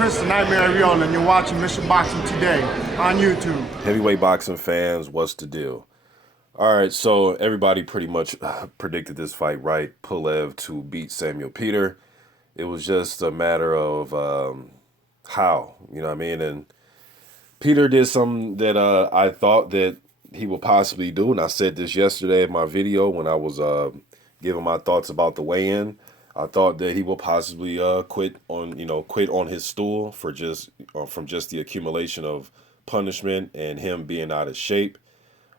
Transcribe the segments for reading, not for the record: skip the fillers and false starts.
Chris the Nightmare Ariel, and you're watching Mr. Boxing Today on YouTube. Heavyweight boxing fans, what's the deal? All right, so everybody pretty much predicted this fight, right? Pulev to beat Samuel Peter. It was just a matter of how, you know what I mean? And Peter did something that I thought that he would possibly do, and I said this yesterday in my video when I was giving my thoughts about the weigh-in. I thought that he will possibly quit on his stool for from just the accumulation of punishment and him being out of shape.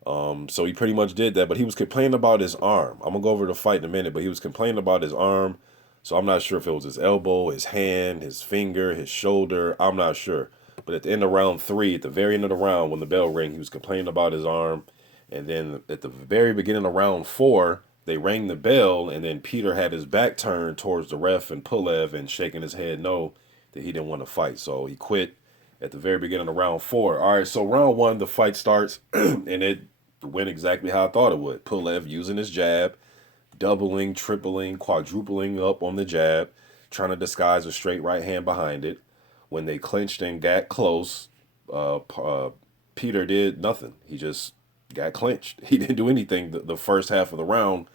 So he pretty much did that, but he was complaining about his arm. I'm gonna go over the fight in a minute, but he was complaining about his arm. So I'm not sure if it was his elbow, his hand, his finger, his shoulder. I'm not sure. But at the end of round 3, at the very end of the round, when the bell rang, he was complaining about his arm. And then at the very beginning of round 4, they rang the bell, and then Peter had his back turned towards the ref and Pulev and shaking his head no, that he didn't want to fight. So he quit at the very beginning of round 4. All right, so round 1, the fight starts, and it went exactly how I thought it would. Pulev using his jab, doubling, tripling, quadrupling up on the jab, trying to disguise a straight right hand behind it. When they clinched and got close, Peter did nothing. He just got clinched. He didn't do anything the first half of the round.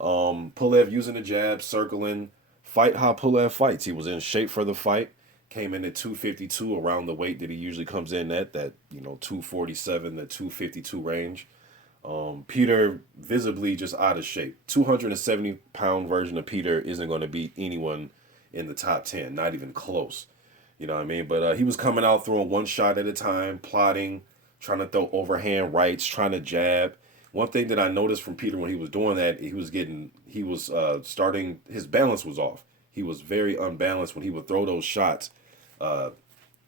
Pulev using the jab, circling, fight how Pulev fights. He was in shape for the fight. Came in at 252, around the weight that he usually comes in at, that 247 to 252 range. Peter visibly just out of shape. 270-pound version of Peter isn't going to beat anyone in the top 10, not even close. You know what I mean? But he was coming out throwing one shot at a time, plotting, trying to throw overhand rights, trying to jab. One thing that I noticed from Peter when he was doing that, he was starting, his balance was off. He was very unbalanced when he would throw those shots.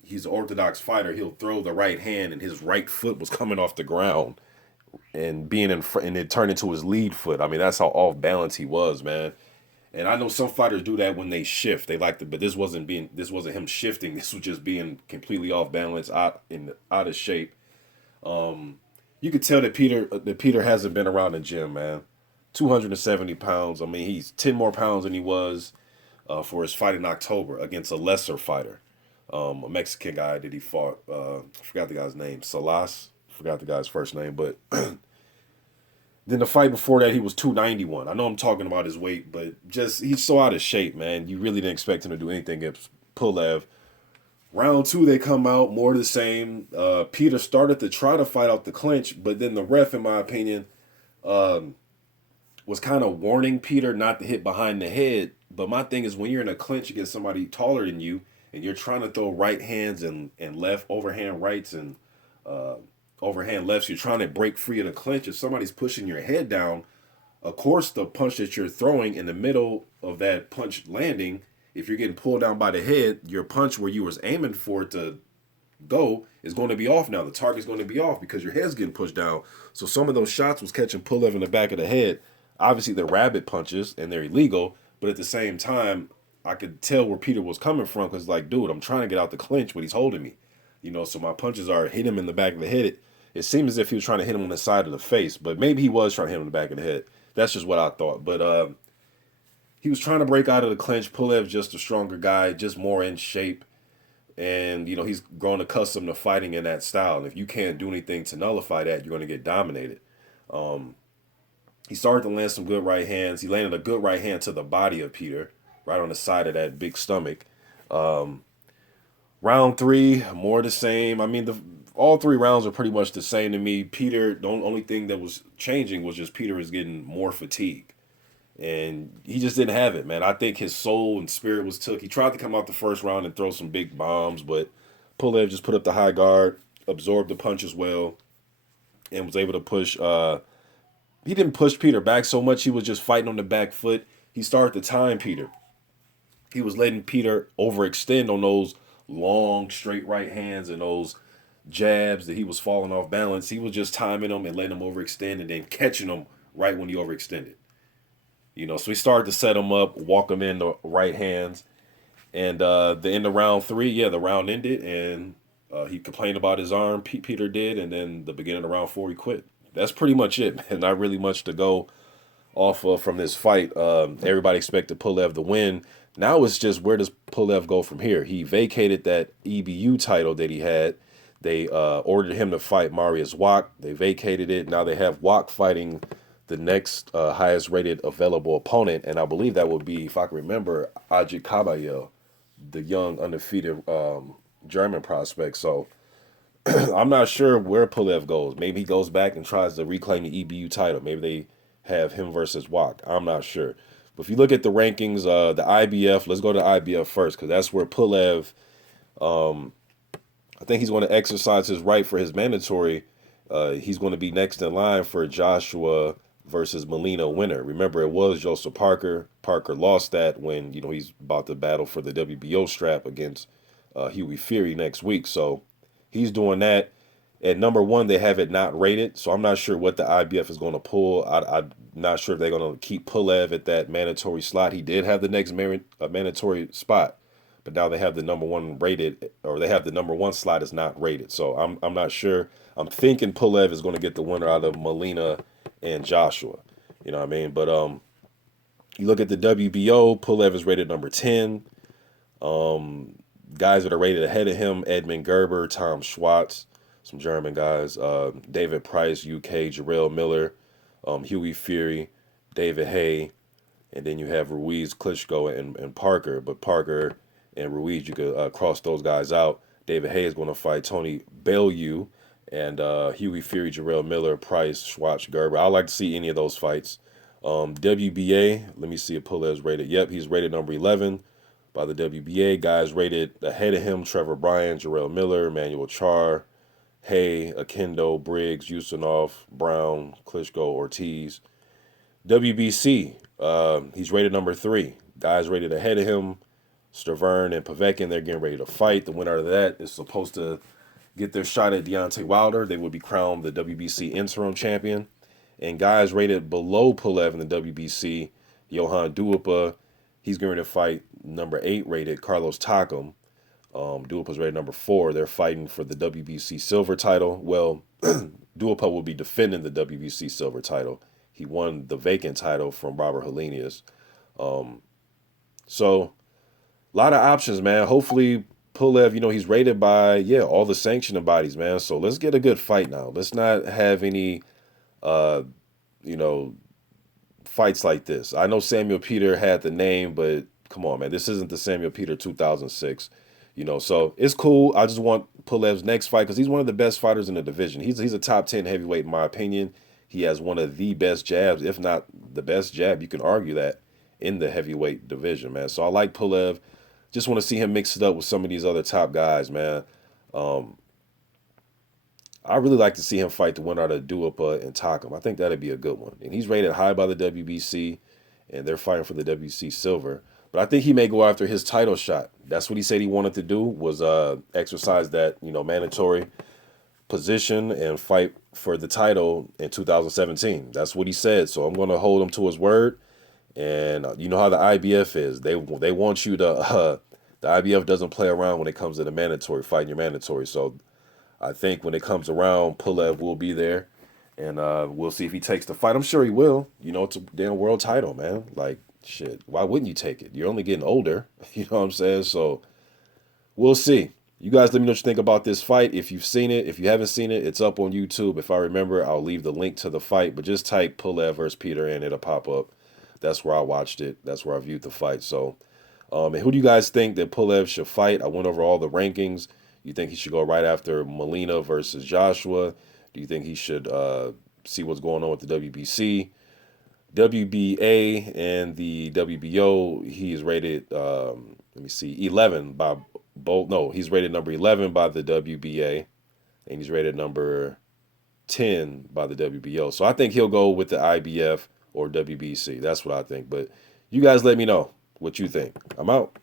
He's an orthodox fighter. He'll throw the right hand and his right foot was coming off the ground and being in front, and it turned into his lead foot. I mean, that's how off balance he was, man. And I know some fighters do that when they shift. They like to, but this wasn't him shifting. This was just being completely off balance, out of shape. You could tell that Peter hasn't been around the gym, man. 270 pounds. I mean, he's 10 more pounds than he was for his fight in October against a lesser fighter, a Mexican guy that he fought. I forgot the guy's name. Salas. Forgot the guy's first name, but then the fight before that, he was 291. I know I'm talking about his weight, but just he's so out of shape, man. You really didn't expect him to do anything against Pulev. Round 2, they come out, more of the same. Peter started to try to fight out the clinch, but then the ref, in my opinion, was kind of warning Peter not to hit behind the head. But my thing is, when you're in a clinch against somebody taller than you, and you're trying to throw right hands and left overhand rights and overhand lefts, you're trying to break free of the clinch. If somebody's pushing your head down, of course the punch that you're throwing in the middle of that punch landing, if you're getting pulled down by the head, your punch where you was aiming for it to go is going to be off now. The target's going to be off because your head's getting pushed down. So some of those shots was catching Pulev in the back of the head. Obviously they're rabbit punches and they're illegal, but at the same time, I could tell where Peter was coming from, because like, dude, I'm trying to get out the clinch, but he's holding me. So my punches are hitting him in the back of the head. It seemed as if he was trying to hit him on the side of the face, but maybe he was trying to hit him in the back of the head. That's just what I thought. But he was trying to break out of the clinch. Pulev, just a stronger guy, just more in shape. And, he's grown accustomed to fighting in that style. And if you can't do anything to nullify that, you're going to get dominated. He started to land some good right hands. He landed a good right hand to the body of Peter, right on the side of that big stomach. Round 3, more the same. I mean, all 3 rounds are pretty much the same to me. Peter, the only thing that was changing was just Peter was getting more fatigue. And he just didn't have it, man. I think his soul and spirit was took. He tried to come out the first round and throw some big bombs, but Pulev just put up the high guard, absorbed the punches well, and was able to push. He didn't push Peter back so much. He was just fighting on the back foot. He started to time Peter. He was letting Peter overextend on those long, straight right hands and those jabs that he was falling off balance. He was just timing them and letting him overextend and then catching him right when he overextended. So he started to set him up, walk him in the right hands. And the end of round 3, the round ended, and he complained about his arm, Peter did, and then the beginning of round 4, he quit. That's pretty much it, man. Not really much to go off of from this fight. Everybody expected Pulev to win. Now it's just where does Pulev go from here? He vacated that EBU title that he had. They ordered him to fight Marius Wach. They vacated it. Now they have Wach fighting the next highest rated available opponent. And I believe that would be, if I can remember, Ajit Kabayel, the young undefeated German prospect. So I'm not sure where Pulev goes. Maybe he goes back and tries to reclaim the EBU title. Maybe they have him versus Wach. I'm not sure. But if you look at the rankings, the IBF, let's go to IBF first because that's where Pulev, I think he's going to exercise his right for his mandatory. He's going to be next in line for Joshua versus Molina winner. Remember, it was Joseph Parker. Parker lost that when, he's about to battle for the WBO strap against Hughie Fury next week. So he's doing that. At number one, they have it not rated, so I'm not sure what the IBF is going to pull. I'm not sure if they're going to keep Pulev at that mandatory slot. He did have the next mandatory spot, but now they have the number one rated, or they have the number one slot is not rated. So I'm not sure. I'm thinking Pulev is going to get the winner out of Molina and Joshua. You know what I mean? But you look at the WBO, Pulev is rated number 10. Guys that are rated ahead of him: Edmund Gerber, Tom Schwartz, some German guys, David Price, UK, Jarrell Miller, Hughie Fury, David Hay, and then you have Ruiz, Klitschko, and Parker. But Parker and Ruiz, you could cross those guys out. David Hay is going to fight Tony Bellew, and Hughie Fury, Jarrell Miller, Price, Schwartz, Gerber. I'd like to see any of those fights. WBA, let me see if Pulev's rated. Yep, he's rated number 11 by the WBA. Guys rated ahead of him: Trevor Bryan, Jarrell Miller, Emmanuel Char, Hay, Akendo, Briggs, Ustinov, Brown, Klitschko, Ortiz. WBC, he's rated number 3. Guys rated ahead of him: Stavern and Povetkin. They're getting ready to fight. The winner of that is supposed to get their shot at Deontay Wilder. They would be crowned the WBC interim champion. And guys rated below Pulev in the WBC: Johan Duhaupas. He's going to fight number 8 rated Carlos Takam. Duhaupas rated number 4. They're fighting for the WBC silver title. Well, Duhaupas will be defending the WBC silver title. He won the vacant title from Robert Helenius. So a lot of options, man. Hopefully Pulev, he's rated by, all the sanctioning bodies, man. So let's get a good fight now. Let's not have any, fights like this. I know Samuel Peter had the name, but come on, man. This isn't the Samuel Peter 2006. So it's cool. I just want Pulev's next fight because he's one of the best fighters in the division. He's a top 10 heavyweight in my opinion. He has one of the best jabs, if not the best jab. You can argue that in the heavyweight division, man. So I like Pulev. Just want to see him mix it up with some of these other top guys, man. I really like to see him fight the winner out of Duhaupas and Takam. I think that'd be a good one. And he's rated high by the WBC, and they're fighting for the WBC silver. But I think he may go after his title shot. That's what he said he wanted to do, was exercise that, mandatory position and fight for the title in 2017. That's what he said. So I'm going to hold him to his word. And you know how the IBF is. They want you to, the IBF doesn't play around when it comes to the mandatory, fighting your mandatory. So I think when it comes around, Pulev will be there. And we'll see if he takes the fight. I'm sure he will. It's a damn world title, man. Like, shit, why wouldn't you take it? You're only getting older. You know what I'm saying? So we'll see. You guys let me know what you think about this fight. If you've seen it, if you haven't seen it, it's up on YouTube. If I remember, I'll leave the link to the fight. But just type Pulev versus Peter and it'll pop up. That's where I watched it. That's where I viewed the fight. So, and who do you guys think that Pulev should fight? I went over all the rankings. You think he should go right after Molina versus Joshua? Do you think he should see what's going on with the WBC? WBA and the WBO, he is rated, 11 by both. No, he's rated number 11 by the WBA, and he's rated number 10 by the WBO. So I think he'll go with the IBF or WBC. That's what I think. But you guys let me know what you think. I'm out.